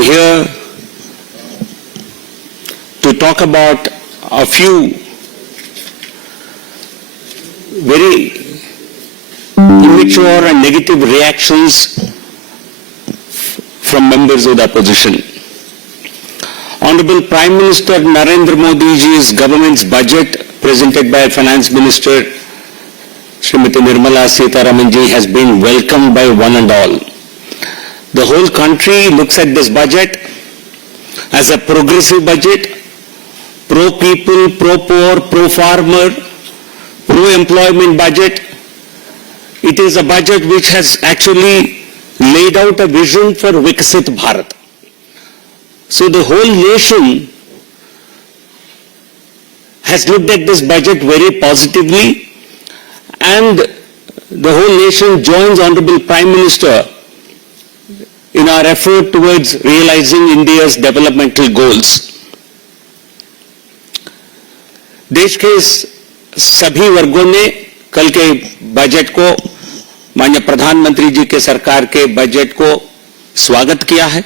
am here to talk about a few very immature and negative reactions from members of the opposition. Honorable Prime Minister Narendra Modi ji's government's budget presented by Finance Minister Srimati Nirmala Sitharaman ji has been welcomed by one and all. The whole country looks at this budget as a progressive budget, pro-people, pro-poor, pro-farmer, pro-employment budget. It is a budget which has actually laid out a vision for Viksit Bharat. So the whole nation has looked at this budget very positively, and the whole nation joins Honorable Prime Minister in our effort towards realizing India's developmental goals. देश के सभी वर्गों ने कल के budget को, माननीय प्रधानमंत्री जी के सरकार के बजट को स्वागत किया है।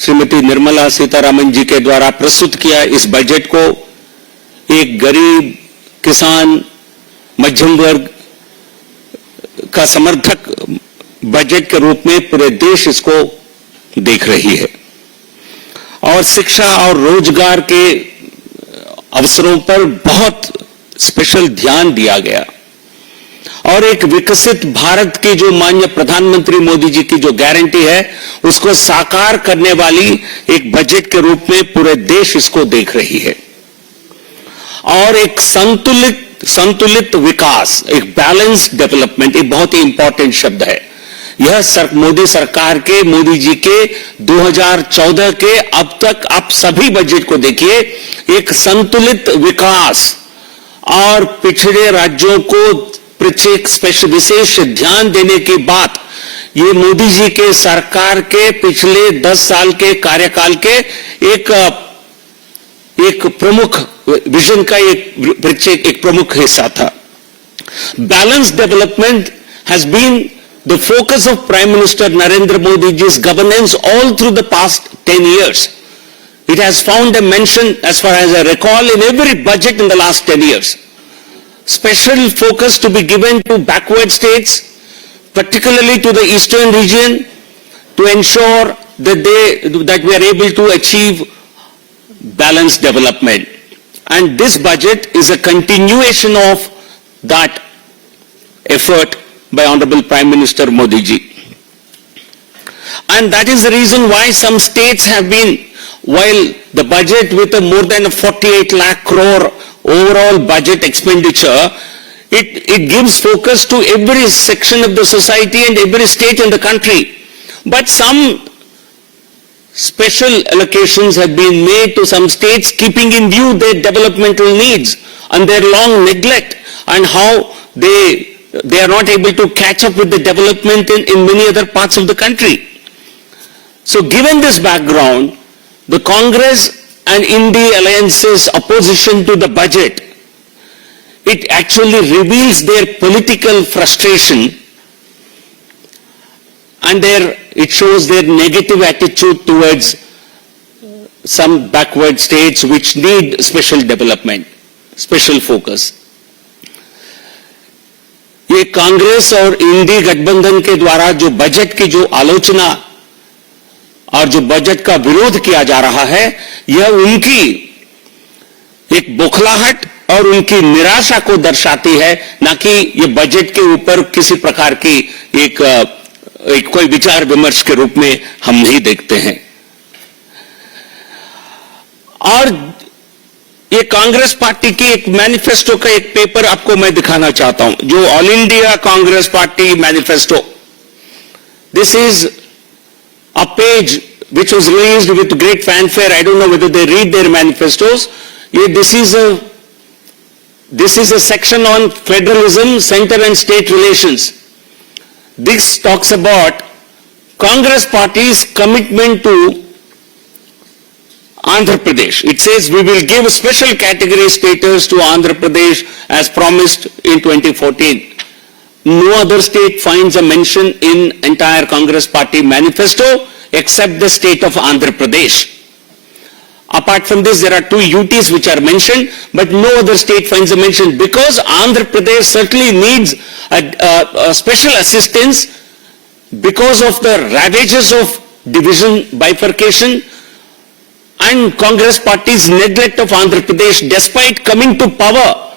श्रीमती निर्मला सीतारामन जी के द्वारा प्रस्तुत किया इस बजट को एक गरीब, किसान, मध्यम वर्ग का समर्थक बजट के रूप में पूरे देश इसको देख रही है। और शिक्षा और रोजगार के अवसरों पर बहुत स्पेशल ध्यान दिया गया और एक विकसित भारत की जो माननीय प्रधानमंत्री मोदी जी की जो गारंटी है उसको साकार करने वाली एक बजट के रूप में पूरे देश इसको देख रही है। और एक संतुलित विकास, एक बैलेंस्ड डेवलपमेंट, एक बहुत ही इंपॉर्टेंट शब्द है। यह मोदी सरकार के, मोदी जी के 2014 के अब तक आप सभी बजट को देखिए, एक संतुलित विकास और पिछड़े राज्यों को प्रत्येक विशेष ध्यान देने की बात, ये मोदी जी के सरकार के पिछले 10 साल के कार्यकाल के एक प्रमुख विजन का एक प्रमुख हिस्सा था। Balanced development has been the focus of Prime Minister Narendra Modi ji's governance all through the past 10 years. It has found a mention, as far as I recall, in every budget in the last 10 years. Special focus to be given to backward states, particularly to the eastern region, to ensure that we are able to achieve balanced development. And this budget is a continuation of that effort by Honorable Prime Minister Modi ji. And that is the reason why some states have been, while the budget with a more than a 48 lakh crore overall budget expenditure, it gives focus to every section of the society and every state in the country. But some special allocations have been made to some states, keeping in view their developmental needs and their long neglect and how they are not able to catch up with the development in many other parts of the country. So given this background, the Congress and India Alliance's opposition to the budget, it actually reveals their political frustration and it shows their negative attitude towards some backward states which need special development, special focus. ये कांग्रेस और इंडी गठबंधन के द्वारा जो budget की जो आलोचना और जो बजट का विरोध किया जा रहा है, यह उनकी एक बौखलाहट और उनकी निराशा को दर्शाती है, ना कि ये बजट के ऊपर किसी प्रकार की एक कोई विचार विमर्श के रूप में हम नहीं देखते हैं। और ये कांग्रेस पार्टी की एक मैनिफेस्टो का एक पेपर आपको मैं दिखाना चाहता हूं, जो all India Congress party manifesto. This is a page which was released with great fanfare. I don't know whether they read their manifestos. This is a section on federalism, center and state relations. This talks about Congress party's commitment to Andhra Pradesh. It says we will give special category status to Andhra Pradesh as promised in 2014. No other state finds a mention in entire Congress party manifesto, except the state of Andhra Pradesh. Apart from this, there are 2 UTs which are mentioned, but no other state finds a mention, because Andhra Pradesh certainly needs a special assistance because of the ravages of division, bifurcation, and Congress party's neglect of Andhra Pradesh, despite coming to power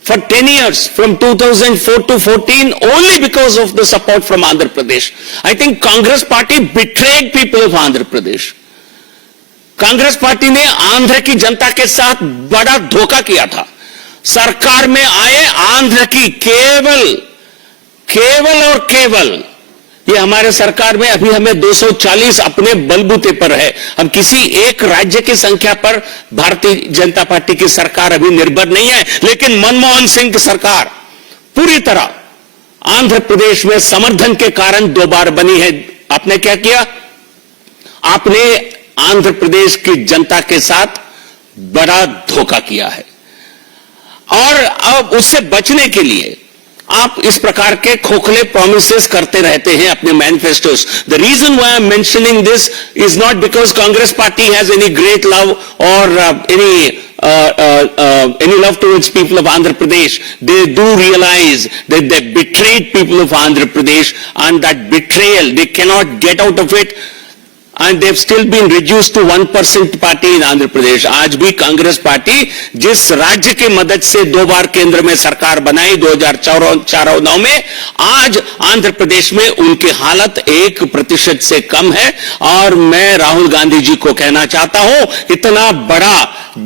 for 10 years, from 2004 to 14, only because of the support from Andhra Pradesh. I think Congress party betrayed people of Andhra Pradesh. Congress party ने आंध्र की जनता के साथ बड़ा धोखा किया था. सरकार में आए आंध्र की केवल और केवल, ये हमारे सरकार में अभी हमें 240 अपने बलबूते पर है. हम किसी एक राज्य की संख्या पर भारतीय जनता पार्टी की सरकार अभी निर्भर नहीं है, लेकिन मनमोहन सिंह की सरकार पूरी तरह आंध्र प्रदेश में समर्थन के कारण 2 बार बनी है. आपने क्या किया? आपने आंध्र प्रदेश की जनता के साथ बड़ा धोखा किया है, और अब उससे बचने के लिए आप इस प्रकार के खोखले प्रॉमिसेस करते रहते हैं अपने manifestos. The reason why I am mentioning this is not because Congress party has any great love or any love towards people of Andhra Pradesh. They do realize that they betrayed people of Andhra Pradesh, and that betrayal, they cannot get out of it. And they've still been reduced to 1% party in Andhra Pradesh. आज भी Congress party जिस राज्य की मदद से 2 बार केंद्र में सरकार बनाई 2004-09 में, आज आंध्र प्रदेश में उनकी हालत 1% से कम है. और मैं राहुल गांधी जी को कहना चाहता हूं, इतना बड़ा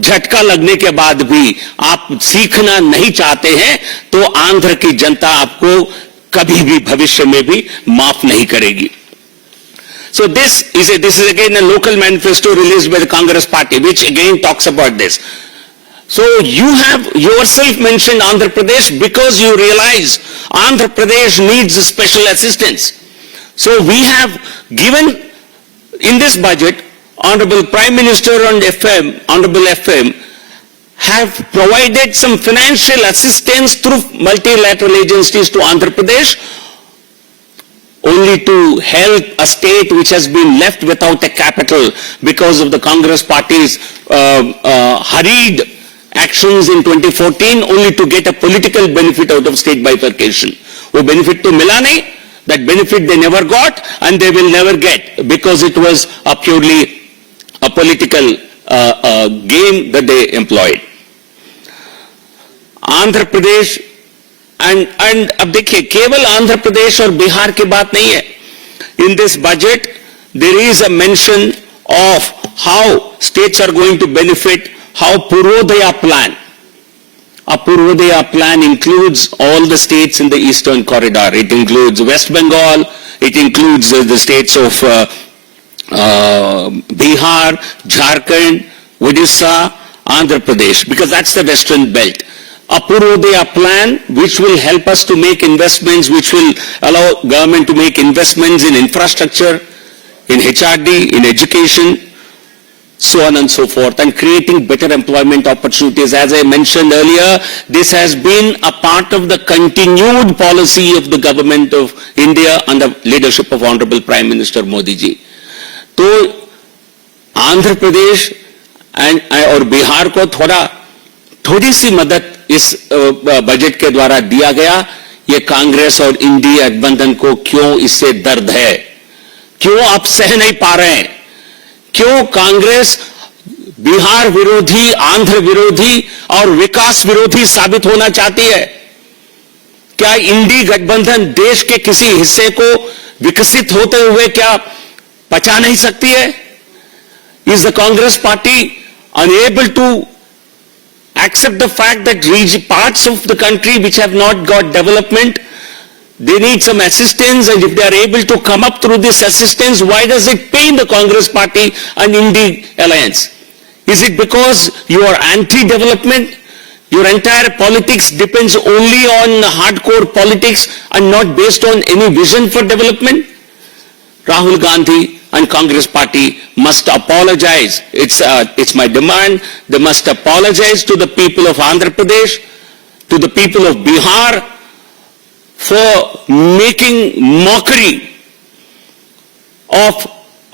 झटका लगने के बाद भी आप सीखना नहीं चाहते हैं, तो आंध्र की जनता आपको कभी भी भविष्य में भी माफ नहीं करेगी. So this is again a local manifesto released by the Congress party, which again talks about this. So you have yourself mentioned Andhra Pradesh because you realize Andhra Pradesh needs special assistance. So we have given in this budget, Honorable Prime Minister and Honorable FM have provided some financial assistance through multilateral agencies to Andhra Pradesh, only to help a state which has been left without a capital because of the Congress party's hurried actions in 2014, only to get a political benefit out of state bifurcation. वो benefit तो मिला नहीं, that benefit they never got and they will never get because it was a purely a political game that they employed. Andhra Pradesh and अब देखिए, केवल आंध्र प्रदेश और बिहार की बात नहीं है. In this budget, there is a mention of how states are going to benefit, how Purvodaya plan. A Purvodaya plan includes all the states in the eastern corridor. It includes West Bengal, it includes the states of Bihar, Jharkhand, Odisha, Andhra Pradesh, because that's the western belt. A Purvodaya plan which will help us to make investments, which will allow government to make investments in infrastructure, in HRD, in education, so on and so forth, and creating better employment opportunities. As I mentioned earlier, this has been a part of the continued policy of the government of India under leadership of Honorable Prime Minister Modi ji. तो आंध्र प्रदेश और बिहार को थोड़ी सी मदद इस budget के द्वारा दिया गया. ये कांग्रेस और इंडिया गठबंधन को क्यों इससे दर्द है, क्यों आप सह नहीं पा रहे हैं, क्यों कांग्रेस बिहार विरोधी, आंध्र विरोधी और विकास विरोधी साबित होना चाहती है? क्या इंडी गठबंधन देश के किसी हिस्से को विकसित होते हुए क्या पचा नहीं सकती है? Is the Congress party unable to accept the fact that parts of the country which have not got development, they need some assistance, and if they are able to come up through this assistance, why does it pain the Congress party and Indy alliance? Is it because you are anti-development? Your entire politics depends only on hardcore politics and not based on any vision for development? Rahul Gandhi and Congress party must apologize. It's my demand. They must apologize to the people of Andhra Pradesh, to the people of Bihar, for making mockery of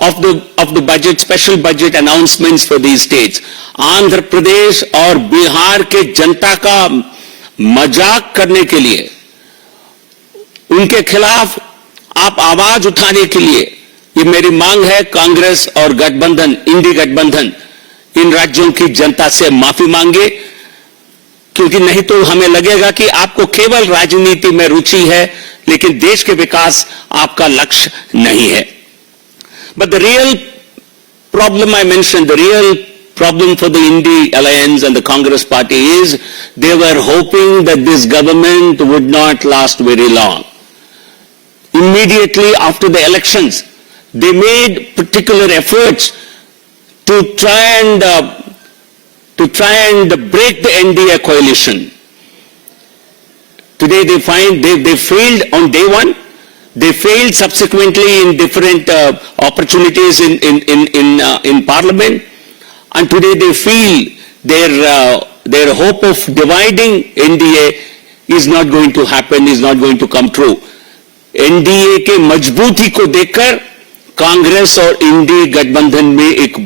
of the budget, special budget announcements for these states. Andhra Pradesh और बिहार के जनता का मजाक करने के लिए, उनके खिलाफ आप आवाज उठाने के लिए, ये मेरी मांग है, कांग्रेस और गठबंधन, इंडी गठबंधन, इन राज्यों की जनता से माफी मांगे, क्योंकि नहीं तो हमें लगेगा कि आपको केवल राजनीति में रुचि है, लेकिन देश के विकास आपका लक्ष्य नहीं है. But the real problem I mentioned, the real problem for the Indy Alliance and the Congress Party is they were hoping that this government would not last very long. Immediately after the elections, they made particular efforts to try and break the NDA coalition. Today they find they failed on day one. They failed subsequently in different opportunities in Parliament, and today they feel their hope of dividing NDA is not going to happen, is not going to come true. NDA के मजबूती को देखकर कांग्रेस और इंडी गठबंधन में एक